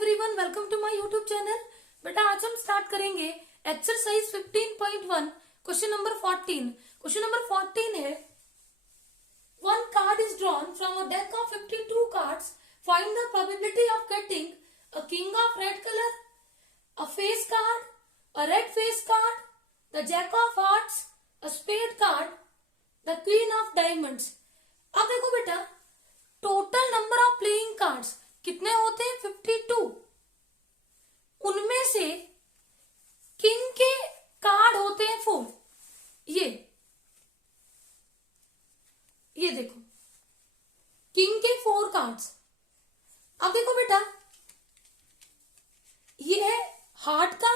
Everyone, welcome to my YouTube channel. बेटा आज हम स्टार्ट करेंगे exercise 15.1 question number 14। Question number 14 है one card is drawn from a deck of 52 cards. Find the probability of getting a king of red colour, a face card, a red face card, the jack of hearts, a spade card, the queen of diamonds. अब देखो बेटा, total number of playing cards कितने होते हैं? 52। उनमें से king के card होते हैं 4। ये देखो, किंग के 4 कार्ड्स। अब देखो बेटा, ये है हार्ट का,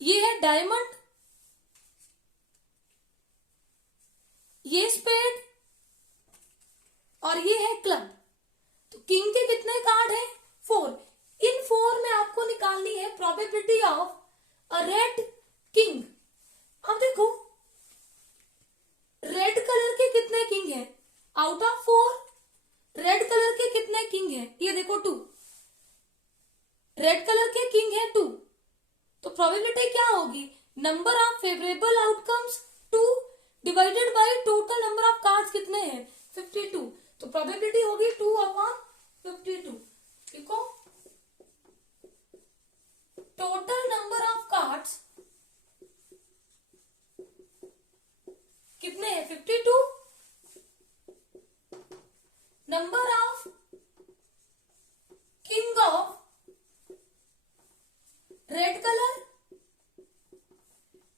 ये है डायमंड, ये स्पेड और ये है क्लब। तो किंग के कितने कार्ड हैं? 4। इन 4 में आपको निकालनी है probability of a red king. अब देखो, रेड कलर के कितने किंग हैं? आउट ऑफ 4 रेड कलर के कितने किंग हैं? ये देखो 2। रेड कलर के किंग है 2। तो प्रोबेबिलिटी क्या होगी? Number of favourable outcomes 2 divided by total number of cards कितने हैं? 52। तो प्रोबेबिलिटी होगी 2/52। देखो, टोटल नंबर ऑफ कार्ड्स कितने हैं? 52। Number of king of red colour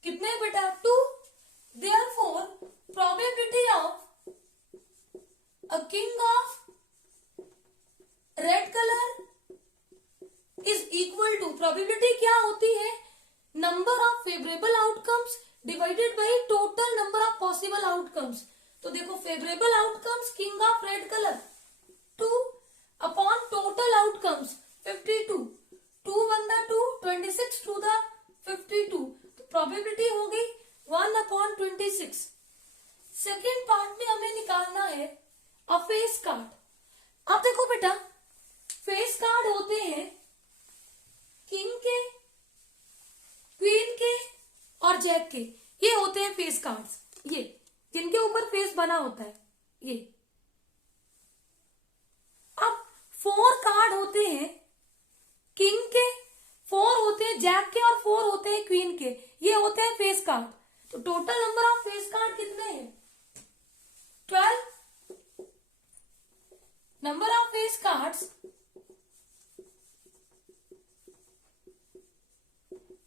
कितने बेटा? 2। Therefore probability of a king of red color is equal to, probability क्या होती है? Number of favourable outcomes divided by total number of possible outcomes. तो देखो, favourable outcomes king of red colour 2 upon total outcomes 52। 2 × 2 26 to the 52। तो probability हो गई 1/26। Second part में हमें निकालना है अ फेस कार्ड। अब देखो बेटा, फेस कार्ड होते हैं किंग के, क्वीन के और जैक के। ये होते हैं फेस कार्ड्स, ये जिनके ऊपर फेस बना होता है। ये अब 4 कार्ड होते हैं किंग के, 4 होते हैं जैक के और 4 होते हैं क्वीन के। ये होते हैं फेस कार्ड। तो total number of face card कितने हैं? 12। नंबर ऑफ फेस कार्ड्स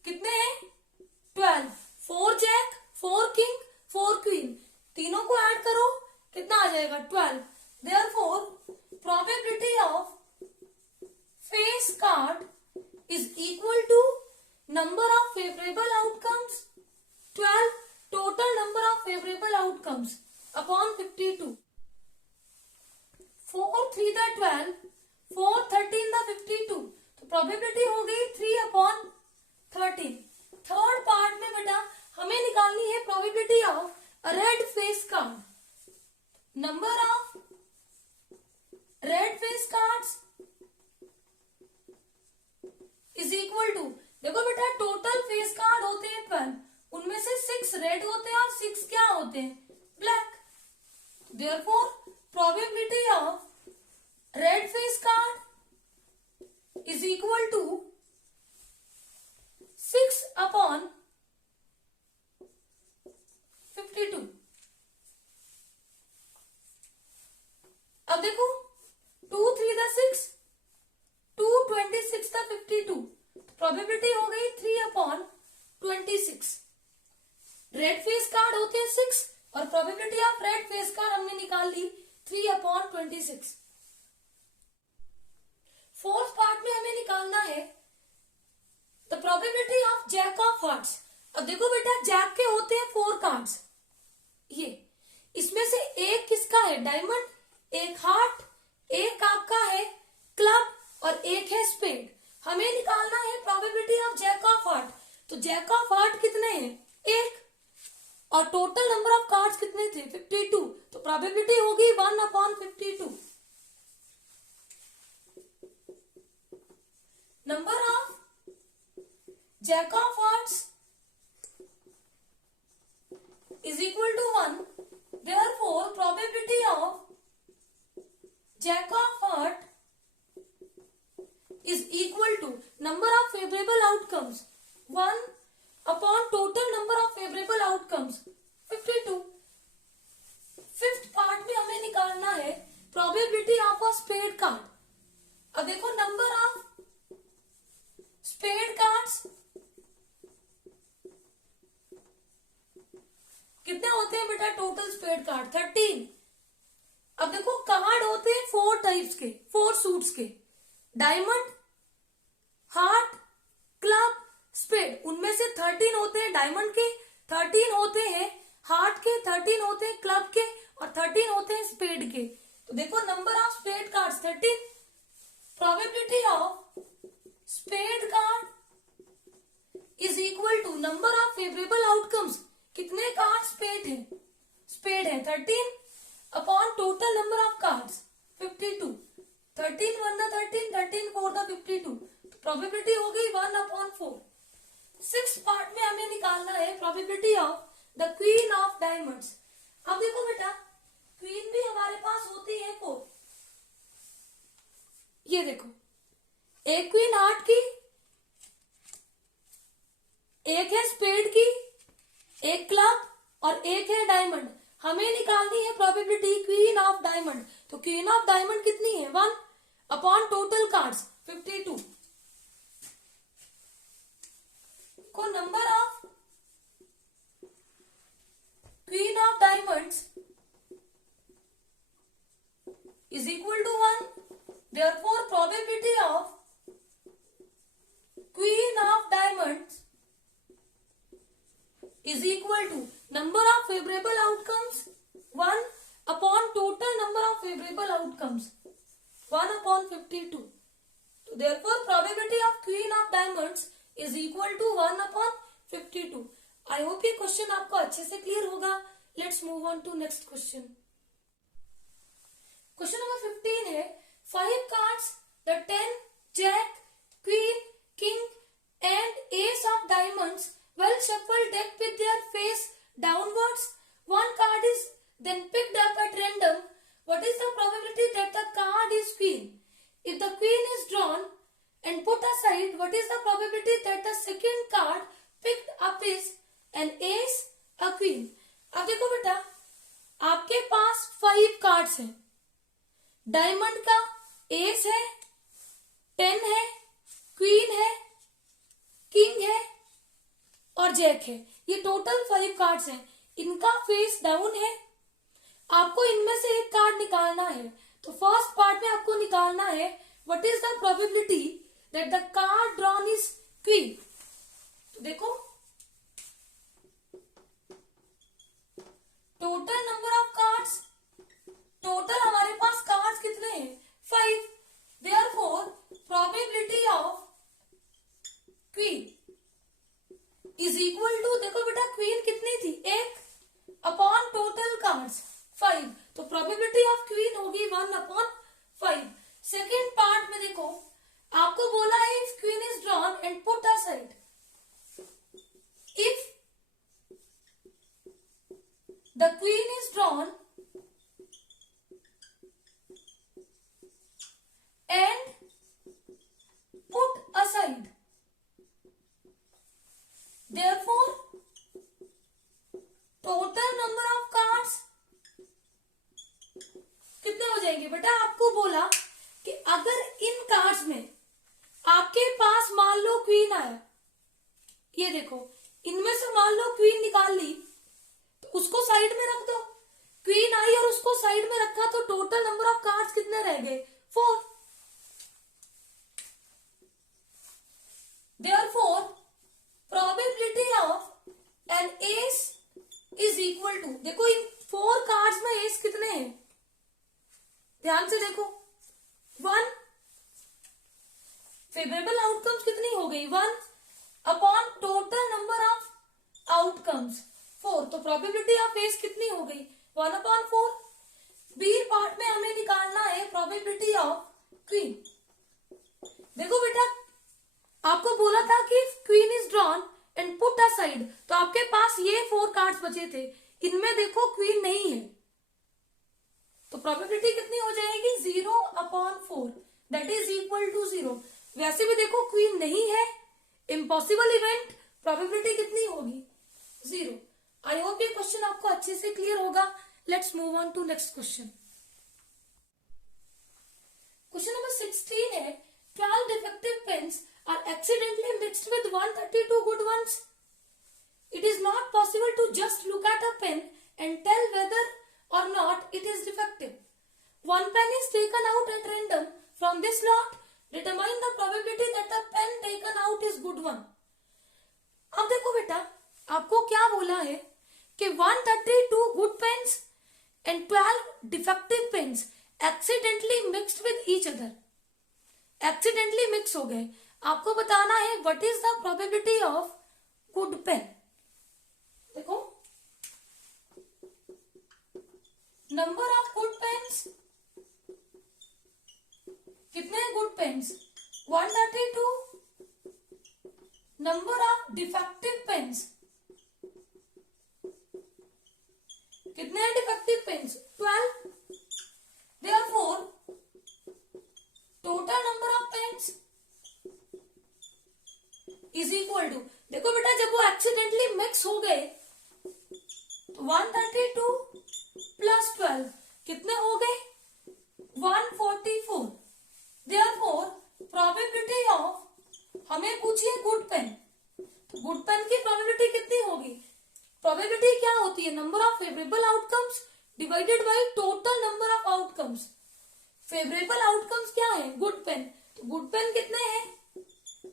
कितने हैं? 12। 4 जैक, 4 किंग, 4 क्वीन, तीनों को ऐड करो, कितना आ जाएगा? 12। Therefore probability of face card is equal to number of favourable outcomes 12 total number of favourable outcomes upon 52। 4 3 the 12, 4 13 the 52। तो प्रोबेबिलिटी हो गई 3/13। थर्ड पार्ट में बेटा हमें निकालनी है probability of red face card. Number of red face cards is equal to, देखो बेटा, टोटल फेस कार्ड होते हैं 12, उनमें से 6 रेड होते हैं और 6 क्या होते हैं? Black. Therefore probability of red face card is equal to 6/52। अब देखो, 2 3 द 6, 2 26 द 52। प्रोबेबिलिटी हो गई 3/26। रेड फेस कार्ड होते हैं 6 और probability of red face card हमने निकाल ली 3/26। फोर्थ पार्ट में हमें निकालना है the probability of jack of hearts. अब देखो बेटा, जैक के होते हैं 4 कार्ड्स। ये इसमें से एक किसका है? डायमंड, एक हार्ट, एक आपका है क्लब और एक है स्पेड। हमें निकालना है probability of jack of heart. तो जैक ऑफ हार्ट कितने हैं? 1। और टोटल नंबर ऑफ कार्ड्स कितने थे? 52। तो प्रोबेबिलिटी होगी 1/52। Number of jack of hearts is equal to 1. Therefore, probability of jack of heart is equal to number of favorable outcomes 1 upon total number of favorable outcomes 52. Fifth part में हमें निकालना है probability of a spade card. अब देखो number of spade cards कितने होते हैं बेटा टोटल स्पेड कार्ड 13. अब देखो कार्ड होते हैं 4 टाइप्स के 4 सूट्स के डायमंड हार्ट क्लब स्पेड. उनमें से 13 होते हैं डायमंड के 13 होते हैं हार्ट के 13 होते हैं क्लब के और 13 होते हैं स्पेड के. तो देखो number of spade cards 13. Probability of spade card is equal to number of favourable outcomes. कितने कार्ड स्पेड है 13 upon total number of cards 52. 13 1 the 13 13 4 the 52. तो प्रोबेबिलिटी हो गई 1 अपॉन 4. सिक्स पार्ट में हमें निकालना है probability of the queen of diamonds. अब देखो बेटा क्वीन भी हमारे पास होती है 4. ये देखो एक क्वीन हार्ट की, एक है स्पेड की, एक क्लब और एक है डायमंड. हमें निकालनी है प्रोबेबिलिटी क्वीन ऑफ डायमंड. तो क्वीन ऑफ डायमंड कितनी है 1 अपॉन टोटल कार्ड्स 52. को number of queen of diamonds is equal to 1. Therefore probability of queen of diamonds is equal to number of favorable outcomes 1 upon total number of favorable outcomes 1 upon 52. So therefore probability of queen of diamonds is equal to 1 upon 52. I hope ये question आपको अच्छे से clear होगा. Let's move on to next question. Question number 15 है 5 cards the 10 jack queen king and ace of diamonds well shuffled deck with their face downwards. One card is then picked up at random. What is the probability that the card is queen? If the queen is drawn and put aside, what is the probability that the second card picked up is an ace, a queen? अब देखो बेटा आपके पास 5 cards हैं. Diamond का S है, 10 है, queen है, king है और जैक है. ये टोटल 5 कार्ड्स हैं. इनका फेस डाउन है. आपको इनमें से एक कार्ड निकालना है. तो फर्स्ट पार्ट में आपको निकालना है what is the probability that the card drawn is queen. तो देखो total number of cards, total हमारे पास कार्ड्स कितने हैं 5. Therefore probability of queen is equal to, देखो बेटा क्वीन कितनी थी 1 अपॉन टोटल कार्ड्स 5. तो प्रोबेबिलिटी ऑफ क्वीन होगी 1 अपॉन 5. सेकेंड पार्ट में देखो आपको बोला है if queen is drawn and put aside. If the queen is drawn and put aside, therefore total number of cards कितने हो जाएंगे बेटा. आपको बोला कि अगर इन कार्ड्स में आपके पास मान लो क्वीन आया, ये देखो इनमें से मान लो क्वीन निकाल ली तो उसको साइड में रख दो. क्वीन आई और उसको साइड में रखा तो टोटल नंबर ऑफ कार्ड्स कितने रह गए 4. therefore probability of an ace is equal to, देखो इन 4 कार्ड्स में एस कितने हैं ध्यान से देखो 1. फेवरेबल आउटकम्स कितनी हो गई 1 upon total number of outcomes 4. तो प्रोबेबिलिटी ऑफ एस कितनी हो गई 1 अपॉन 4. बी पार्ट में हमें निकालना है प्रोबेबिलिटी ऑफ क्वीन. देखो बेटा तो आपके पास ये 4 कार्ड्स बचे थे, इनमें देखो क्वीन नहीं है, तो प्रोबेबिलिटी कितनी हो जाएगी 0/4, दैट इज इक्वल टू 0। वैसे भी देखो क्वीन नहीं है, इम्पॉसिबल इवेंट, प्रोबेबिलिटी कितनी होगी 0। आई होप ये क्वेश्चन आपको अच्छे से क्लियर होगा। Let's move on to next question. Question number 16 है 12 defective pens are accidentally mixed with 132 good ones. It is not possible to just look at a pen and tell whether or not it is defective. One pen is taken out at random from this lot. Determine the probability that the pen taken out is good one. अब देखो बेटा, आपको क्या बोला है कि 132 good pens and 12 defective pens accidentally mixed with each other. Accidentally mix हो गए, आपको बताना है what is the probability of good pen. देखो, number of good pens, कितने good pens 132, number of defective pens, कितने defective pens 12, therefore total number of pens is equal to, देखो बेटा जब वो एक्सीडेंटली मिक्स हो गए तो 132 प्लस 12 कितने हो गए 144। therefore probability of, हमें पूछिए गुड पेन, तो गुड पेन की प्रोबेबिलिटी कितनी होगी, प्रोबेबिलिटी क्या होती है number of favourable outcomes divided by total number of outcomes. Favourable outcomes क्या है गुड पेन, तो गुड पेन कितने हैं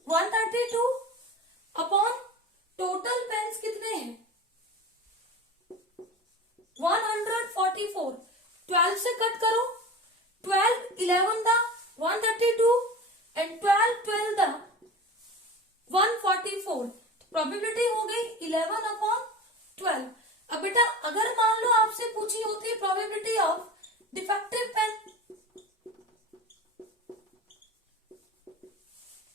132 अपॉन टोटल पेन्स कितने हैं 144। 12 से कट करो, 12 11 दा 132 एंड 12 दा 144, प्रोबेबिलिटी हो गई 11/12। अब बेटा अगर मान लो आपसे पूछी होती है प्रोबेबिलिटी ऑफ डिफेक्टिव पेन,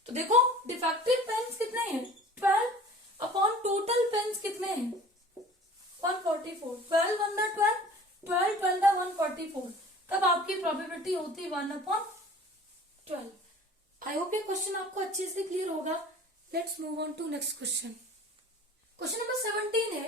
तो देखो डिफेक्टिव पेन्स कितने हैं 12 अपॉन टोटल पेन्स कितने हैं 144, 12 1 दा 12, 12 दा 144, तब आपकी प्रोबेबिलिटी होती 1/12। आई होप ये क्वेश्चन आपको अच्छे से क्लियर होगा। Let's move on to next question. Question number 17 है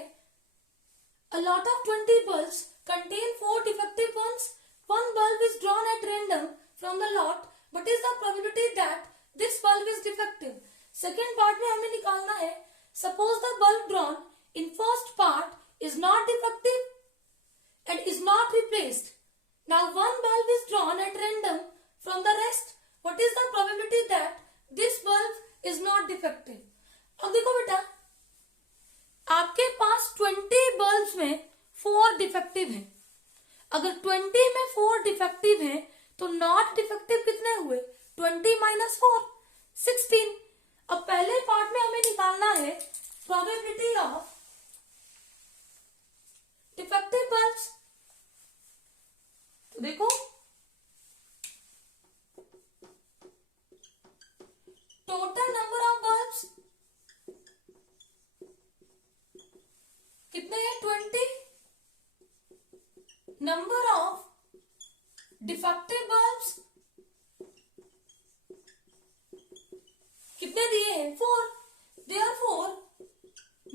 a lot of 20 bulbs contain 4 defective ones. One bulb is drawn at random from the lot. What is the probability that this bulb is defective? Second part में हमें निकालना है suppose the bulb drawn in first part is not defective and is not replaced. Now one bulb is drawn at random from the rest. What is the probability that this bulb is not defective? अब देखो बेटा, आपके पास 20 bulbs में 4 defective हैं। अगर 20 में 4 defective हैं तो नॉट डिफेक्टिव कितने हुए 20 माइनस 4 16। अब पहले पार्ट में हमें निकालना है प्रोबेबिलिटी ऑफ डिफेक्टिव बल्ब्स। तो देखो टोटल नंबर ऑफ बल्ब्स कितने हैं 20, नंबर ऑफ डिफेक्टिव बल्ब्स कितने दिए हैं 4, therefore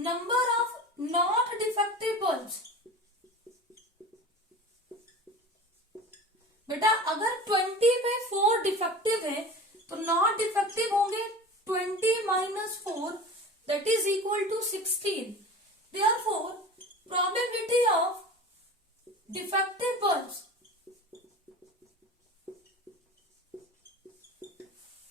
number of not defective bulbs, बेटा अगर 20 में 4 डिफेक्टिव है तो नॉट डिफेक्टिव होंगे 20 minus 4 that is equal to 16। Therefore, probability of defective bulbs,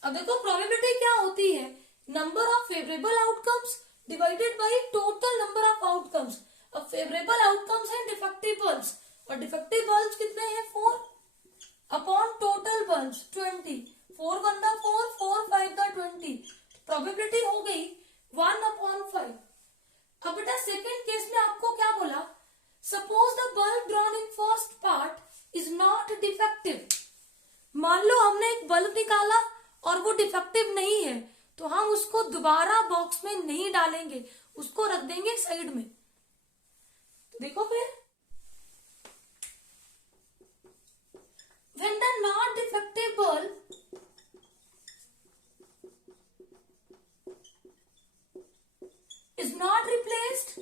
अब देखो प्रोबेबिलिटी क्या होती है number of favourable outcomes divided by total number of outcomes. अब फेवरेबल आउटकम्स हैं डिफेक्टिव बल्ब्स और डिफेक्टिव बल्ब्स कितने हैं 4 अपॉन टोटल बल्ब्स 20, 4 1 दा 4, 4 5 दा 20, प्रोबेबिलिटी हो गई 1/5। अब बेटा सेकेंड केस में आपको क्या बोला suppose the bulb drawn in first part is not defective. मान लो हमने एक बल्ब निकाला और वो डिफेक्टिव नहीं है तो हम उसको दोबारा बॉक्स में नहीं डालेंगे, उसको रख देंगे साइड में। तो देखो फिर, when the not defective bulb is not replaced,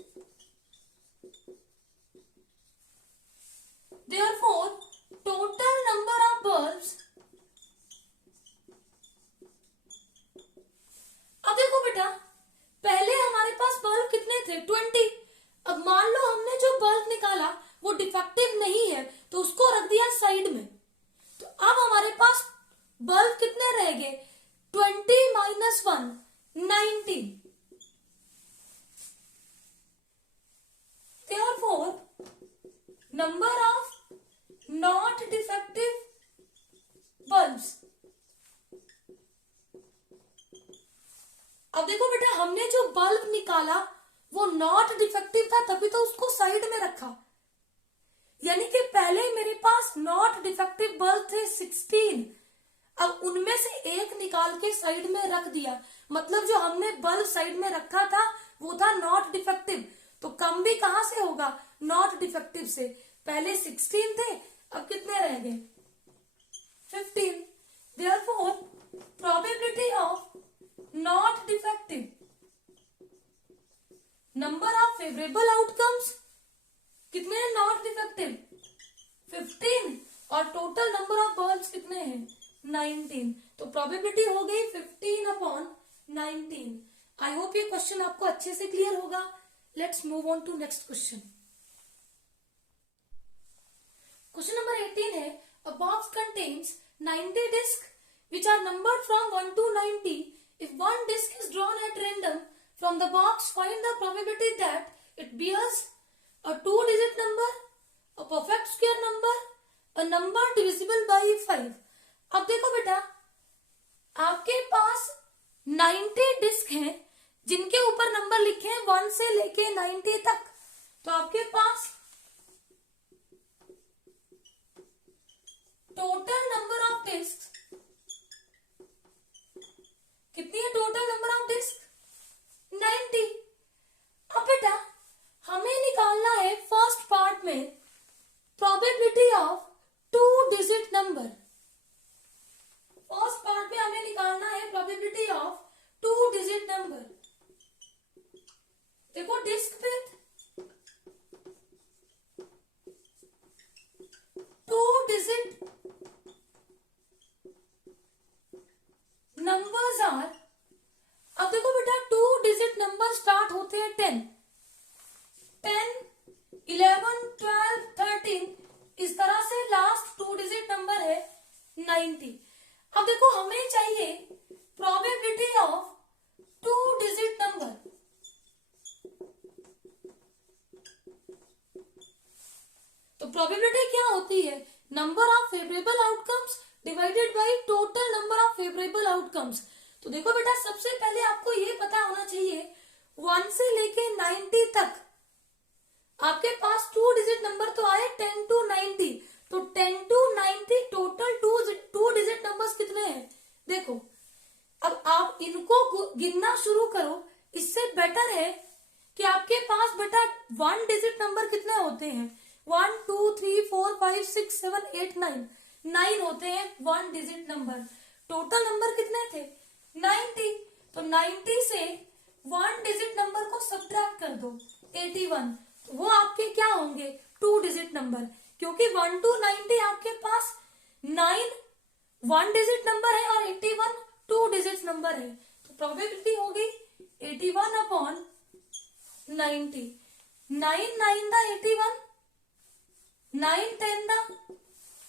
therefore total number of bulbs, अब देखो बेटा, पहले हमारे पास बल्ब कितने थे? 20। अब मान लो हमने जो बल्ब निकाला वो डिफेक्टिव नहीं है तो उसको रख दिया साइड में, तो अब हमारे पास बल्ब कितने रह गए? 20 minus 1, 19। Therefore, number of not defective bulbs, अब देखो बेटा, हमने जो बल्ब निकाला वो नॉट डिफेक्टिव था तभी तो उसको साइड में रखा, यानी कि पहले मेरे पास नॉट डिफेक्टिव बल्ब थे 16, अब उनमें से एक निकाल के साइड में रख दिया, मतलब जो हमने बल्ब साइड में रखा था वो था नॉट डिफेक्टिव, तो कम भी कहां से होगा? नॉट डिफेक्टिव से। पहले 16 थे, अब कितने रह गए? 15। Therefore, probability of not defective, number of favorable outcomes, कितने हैं नॉट डिफेक्टिव? 15, और टोटल नंबर ऑफ बल्ब्स कितने हैं? 19। तो प्रोबेबिलिटी हो गई 15/19। आई होप ये क्वेश्चन आपको अच्छे से क्लियर होगा। Let's move on to next question. Question number 18 है, a box contains 90 disc which are numbered from 1 to 90. If one disc is drawn at random from the box, find the probability that it bears a 2-digit number, a perfect square number, a number divisible by 5. अब देखो बेटा, आपके पास 90 disc हैं जिनके ऊपर number लिखे हैं 1 से लेके 90 तक, तो आपके पास टोटल नंबर ऑफ डिस्क कितनी है? Total number of disc 90। अब बेटा हमें निकालना है फर्स्ट पार्ट में probability of 2-digit number. First part में हमें निकालना है प्रोबेबिलिटी ऑफ 2-digit नंबर। देखो डिस्क पे 2-digit नंबर्स आर, अब देखो बेटा 2-digit नंबर स्टार्ट होते हैं 10, 11, 12, 13, इस तरह से लास्ट 2-digit नंबर है 90। अब देखो हमें चाहिए प्रोबेबिलिटी ऑफ 2-digit नंबर। तो प्रोबेबिलिटी क्या होती है? Number of favourable outcomes divided by total number of favourable outcomes. तो देखो बेटा, सबसे पहले आपको ये पता होना चाहिए 1 से लेके 90 तक आपके पास 2-digit नंबर तो आए 10 to 90, तो 10 to 90 टोटल 2-digit नंबर्स कितने हैं? देखो अब आप इनको गिनना शुरू करो, इससे बेटर है कि आपके पास बेटा 1-digit नंबर कितने होते हैं? 1, 2, 3, 4, 5, 6, 7, 8, 9 होते हैं 1-digit नंबर। टोटल नंबर कितने थे? 90। तो 90 से 1-digit नंबर को सब्ट्रैक्ट कर दो 81, तो वो आपके क्या होंगे? 2-digit नंबर, क्योंकि 1 to 90 आपके पास 9 1-digit नंबर है और 81 2-digit नंबर है, तो प्रोबेबिलिटी होगी 81/90। 9 9 81, 9 10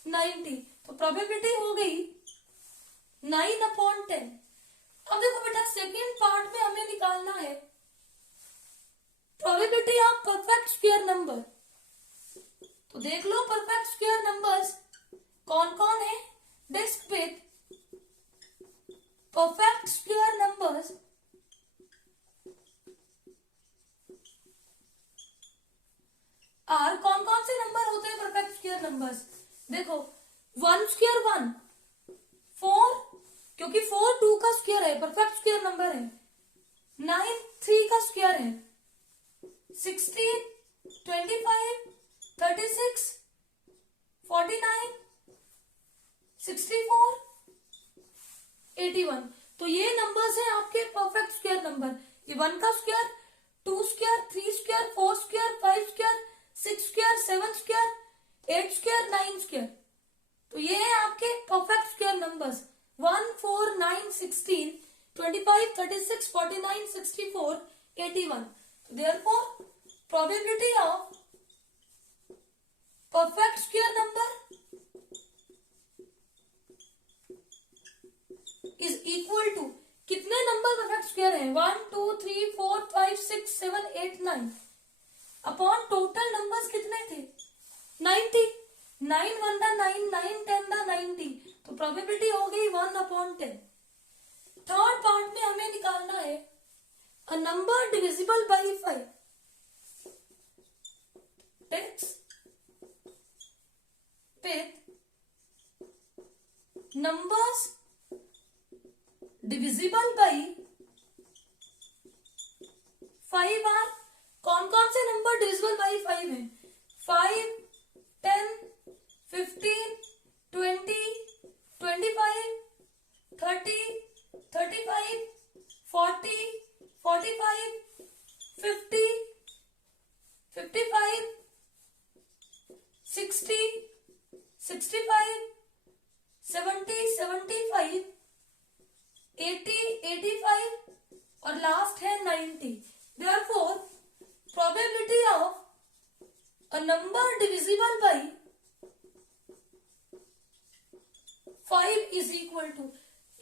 90, तो प्रोबेबिलिटी हो गई 9/10। अब देखो बेटा सेकेंड पार्ट में हमें निकालना है probability of perfect square number. तो देख लो परफेक्ट स्क्वायर नंबर्स कौन कौन है? Disc with perfect square numbers are, कौन कौन से नंबर होते हैं परफेक्ट स्क्वायर नंबर्स? देखो 1 स्क्वायर 1, 4 क्योंकि 4 2 का स्क्वायर है परफेक्ट स्क्वायर नंबर है, 9 3 का स्क्वायर है, 16, 25, 36, 49, 64, 81। तो ये नंबर्स हैं आपके परफेक्ट स्क्वायर नंबर। ये 1 का square, 2 square, 3 square, 4 square, 5 square, 6 square, 7 square, 8 square, 9 square. तो ये है आपके perfect square numbers 1, 4, 9, 16, 25, 36, 49, 64, 81। Therefore, probability of perfect square number is equal to कितने नंबर परफेक्ट स्क्वायर है 1, 2, 3, 4, 5, 6, 7, 8, 9 अपॉन टोटल नंबर्स कितने थे 90। 9 1 दा 9, 9 10 दा 90। तो प्रोबेबिलिटी हो गई 1/10। थर्ड पार्ट में हमें निकालना है a number divisible by 5 with numbers divisible by 5 are कौन कौन से नंबर डिविजिबल बाई 5 है 5, 10, 15, 20, 25, 30, 35, 40, 45, 50, 55, 60, 65, 70, 75, 80, 85 और लास्ट है 90। Therefore, probability of a number divisible by 5 is equal to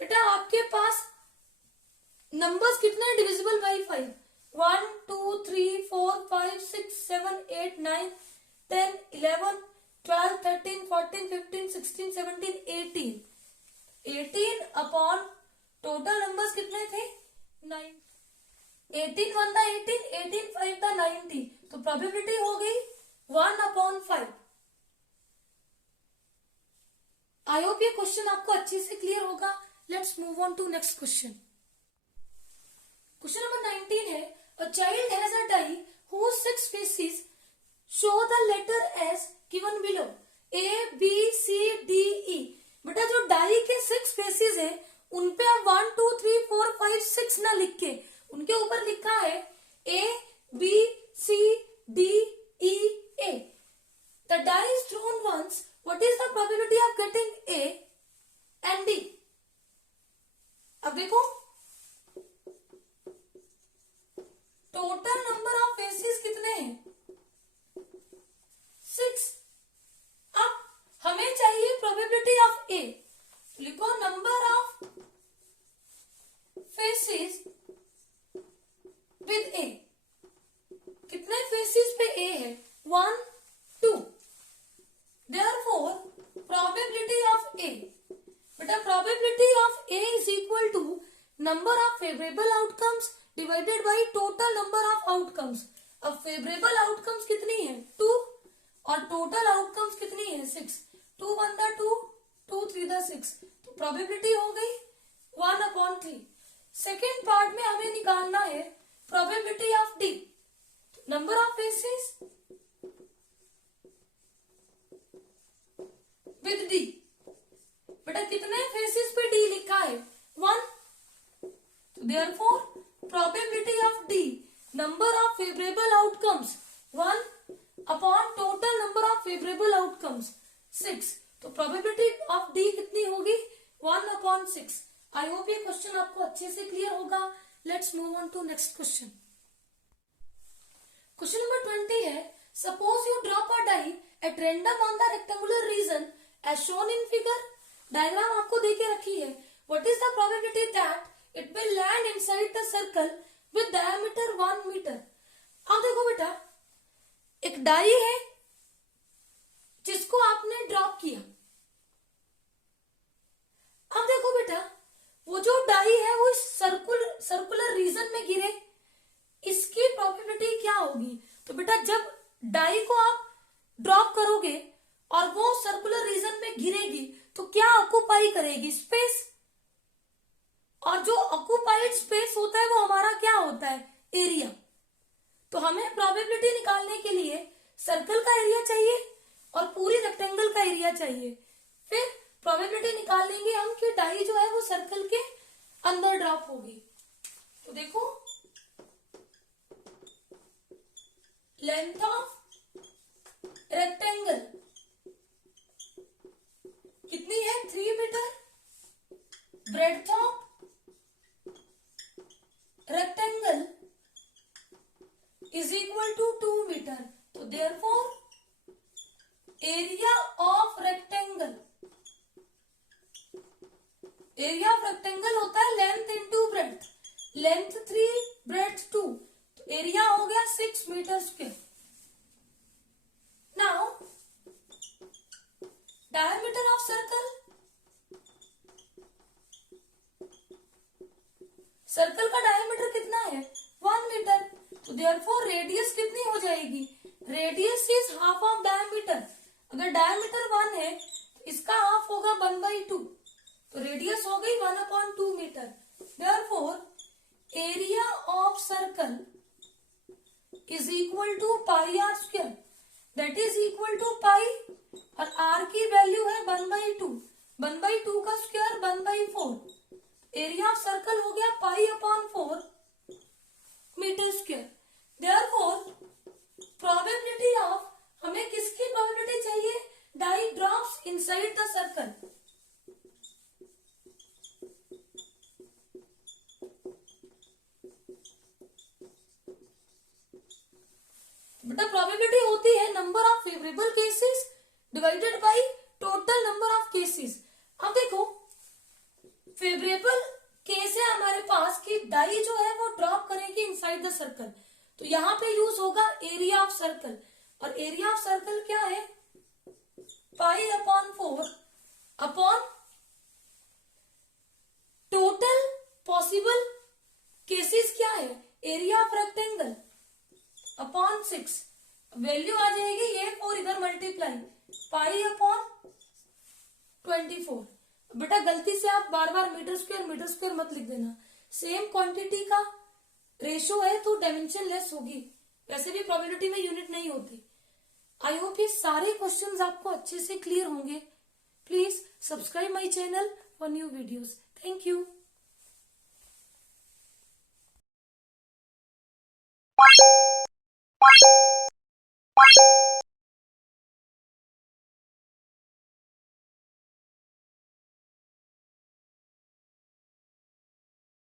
बेटा आपके पास नंबर्स कितने divisible by 5 1, 2, 3, 4, 5, 6, 7, 8, 9, 10, 11, 12, 13, 14, 15, 16, 17, 18। 18 upon total numbers कितने थे 9। 18 1 दा 18, 18 5 दा 90। तो प्रोबेबिलिटी हो गई 1/5। आई होप ये क्वेश्चन आपको अच्छे से क्लियर होगा। Let's move on to next question. Question number 19 है a child has a die whose 6 faces show the letter as given below A B C D E। बेटा जो डाई के 6 faces है उनपे आप 1 2 3 4 5 6 ना लिख के उनके ऊपर लिखा है A B C D E A। The die is drawn once. What is the probability of getting A and D? अब देखो टोटल नंबर ऑफ फेसेस कितने हैं 6। अब हमें चाहिए प्रोबेबिलिटी ऑफ ए। लिखो नंबर ऑफ फेसेस विद ए। कितने फेसेस पे ए है 1 2। Therefore, probability of A बेटा probability of A is equal to number of favorable outcomes divided by total number of outcomes। अब favorable outcomes कितनी है 2 और total outcomes कितनी है 6। 2 1 दा 2, 2 3 दा 6। तो probability हो गई 1/3। सेकेंड पार्ट में हमें निकालना है probability of D। number of faces with D। बेटा कितने फेसेस पे D लिखा है 1। तो therefore probability of D number of favorable outcomes 1 upon total number of favorable outcomes 6। तो probability of D कितनी होगी 1/6। आई होप ये क्वेश्चन आपको अच्छे से क्लियर होगा। Let's move on to next question. Question number 20 है suppose you drop a die at random on the rectangular region as shown in figure. Diagram आपको देके रखी है। What is the probability that it will land inside the circle with diameter 1 metre. अब देखो बेटा एक die है जिसको आपने ड्रॉप किया। अब देखो बेटा वो जो डाई है वो सर्कुलर रीजन में गिरे इसकी प्रोबेबिलिटी क्या होगी। तो बेटा जब डाई को आप ड्रॉप करोगे और वो सर्कुलर रीजन में गिरेगी तो क्या ऑक्युपाई करेगी स्पेस। और जो ऑक्युपाइड स्पेस होता है वो हमारा क्या होता है एरिया। तो हमें प्रोबेबिलिटी निकालने के लिए सर्कल का एरिया चाहिए और पूरी रेक्टेंगल का एरिया चाहिए। फिर प्रोबेबिलिटी निकाल लेंगे हम कि डाई जो है वो सर्कल के अंदर ड्रॉप होगी। तो देखो लेंथ ऑफ रेक्टेंगल कितनी है 3 metre, breadth of rectangle is equal to 2 metre. तो therefore area of rectangle, area of rectangle होता है length into breadth, length 3 breadth 2, तो एरिया हो गया 6 metre square. Now diameter of circle, circle का diameter कितना है 1 मीटर, तो देयरफॉर रेडियस कितनी हो जाएगी, radius is half of diameter. अगर डायमीटर 1 है तो इसका हाफ होगा 1/2, तो रेडियस हो गई 1/2 metre. Therefore area of circle is equal to pi R square, that is equal to pi, और आर की वैल्यू है 1/2, 1/2 का स्क्वायर 1/4, एरिया ऑफ सर्कल हो गया पाई/4 metre square. Therefore probability of, हमें किसकी प्रोबेबिलिटी चाहिए, die drops inside the circle. बेटा प्रोबेबिलिटी होती है number of favourable cases divided by total number of cases. अब देखो फेवरेबल केस है हमारे पास कि डाई जो है वो ड्रॉप करेगी इनसाइड द सर्कल, तो यहां पे यूज होगा एरिया ऑफ सर्कल, और एरिया ऑफ सर्कल क्या है पाई/4 अपॉन टोटल पॉसिबल केसेस क्या है area of rectangle upon 6, value आ जाएगी ये 4 इधर मल्टीप्लाई पाई/24। बेटा गलती से आप बार बार मीटर स्क्वायर मत लिख देना, सेम क्वांटिटी का रेशो है तो डायमेंशन लेस होगी, वैसे भी प्रोबेबिलिटी में यूनिट नहीं होती। आई होप ये सारे क्वेश्चंस आपको अच्छे से क्लियर होंगे। Please subscribe my channel for new videos. Thank you.